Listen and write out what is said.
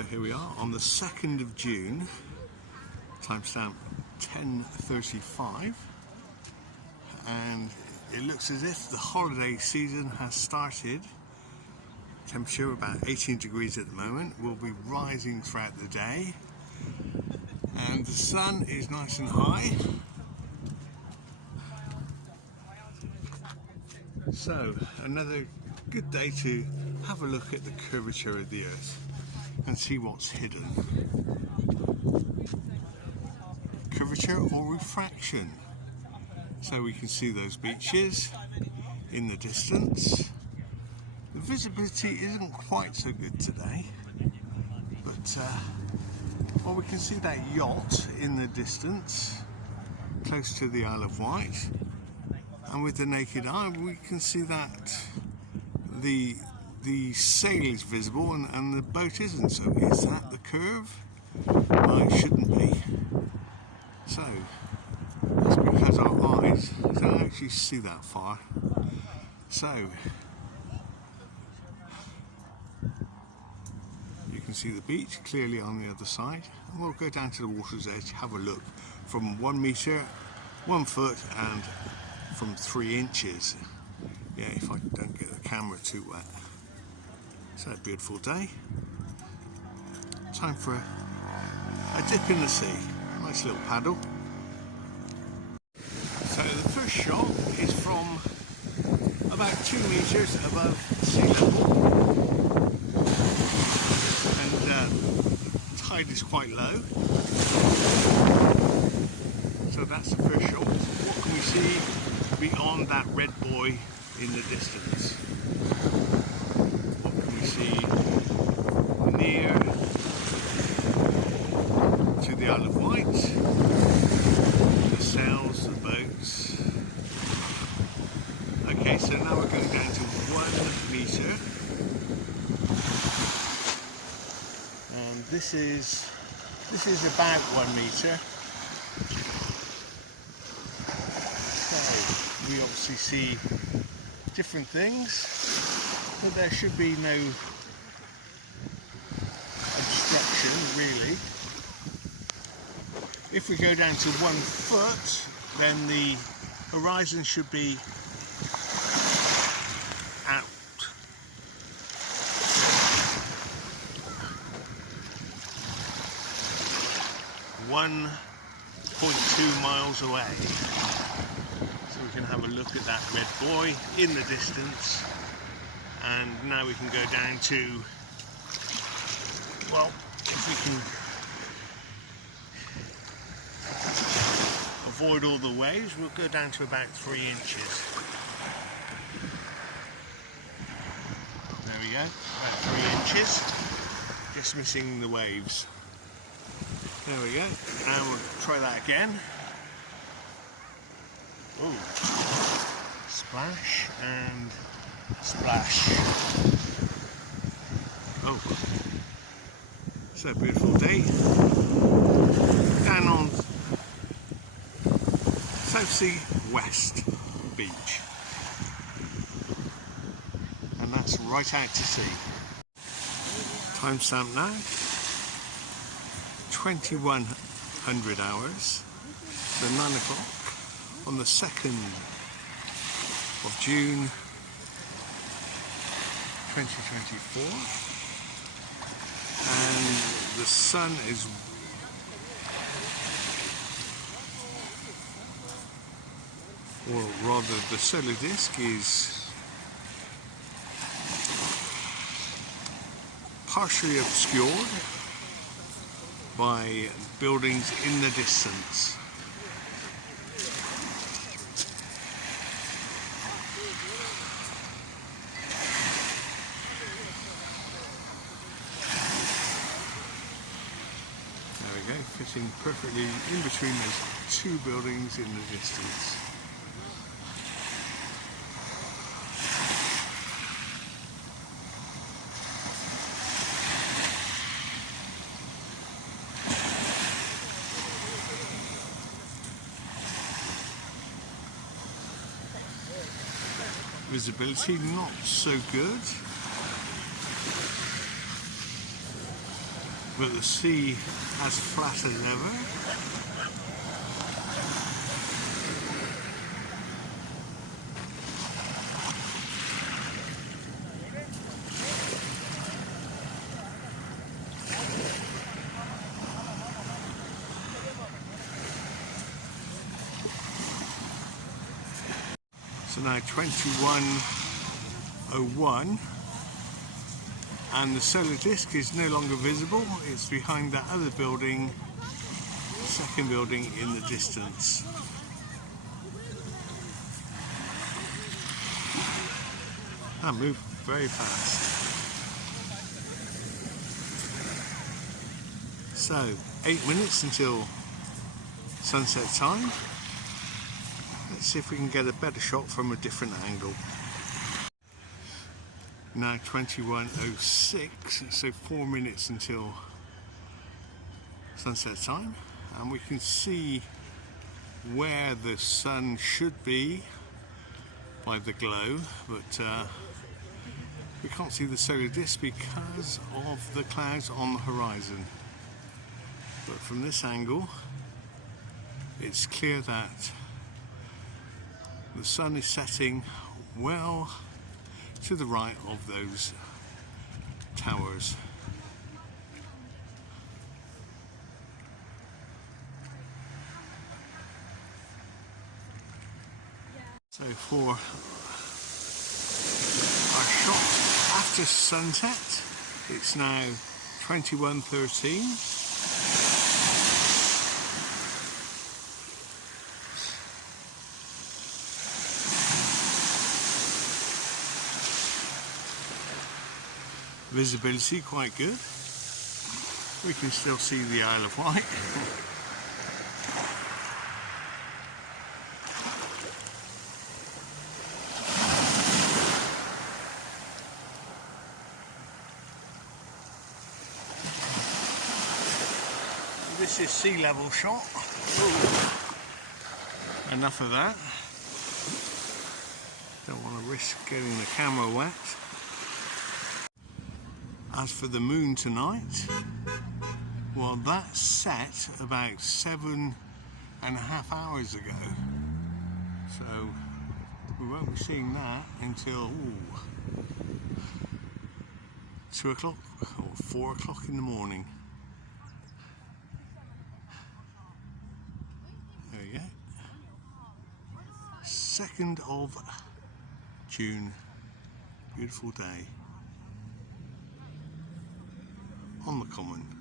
So here we are on the 2nd of June, timestamp 10:35, and it looks as if the holiday season has started. Temperature about 18 degrees at the moment, will be rising throughout the day, and the sun is nice and high. So another good day to have a look at the curvature of the Earth and see what's hidden. Curvature or refraction. So we can see those beaches in the distance. The visibility isn't quite so good today, but well, we can see that yacht in the distance close to the Isle of Wight, and with the naked eye we can see that the sail is visible and the boat isn't. So is that the curve? Well, it shouldn't be. So that's because our eyes don't actually see that far. So you can see the beach clearly on the other side, and we'll go down to the water's edge, have a look from 1 metre, 1 foot, and from 3 inches. Yeah, if I don't get the camera too wet. So a beautiful day. Time for a dip in the sea. Nice little paddle. So the first shot is from about 2 metres above sea level, and tide is quite low. So that's the first shot. What can we see beyond that red buoy in the distance? What can we see near to the Isle of Wight? The sails, the boats. Okay, so now we're going down to 1 metre, and this is about 1 metre. So we obviously see different things, but there should be no obstruction really. If we go down to 1 foot, then the horizon should be out. .2 miles away. So we can have a look at that red buoy in the distance, and now we can go down to, well, if we can avoid all the waves, we'll go down to about 3 inches. There we go, about 3 inches, just missing the waves. There we go, and we'll try that again. Ooh. Splash and splash. Oh, it's a beautiful day down on Southsea West Beach, and that's right out to sea. Timestamp now 2100 hours, so 9 o'clock on the 2nd of June 2024, and the sun is or rather the solar disk is partially obscured by buildings in the distance. There we go, fitting perfectly in between those 2 buildings in the distance. Visibility not so good. but the sea as flat as ever. So now 21:01, and the solar disk is no longer visible. It's behind that other building, second building in the distance. That moved very fast. So 8 minutes until sunset time. Let's see if we can get a better shot from a different angle. Now 21:06, so 4 minutes until sunset time, and we can see where the sun should be by the glow, but we can't see the solar disk because of the clouds on the horizon. But from this angle, it's clear that the sun is setting well to the right of those towers. So for our shot after sunset, it's now 21:13. Visibility quite good. We can still see the Isle of Wight. This is sea level shot. Ooh. Enough of that. Don't want to risk getting the camera wet. As for the moon tonight, well, that set about 7.5 hours ago, so we won't be seeing that until 2 o'clock or 4 o'clock in the morning. There we go. 2nd of June, beautiful day on the common.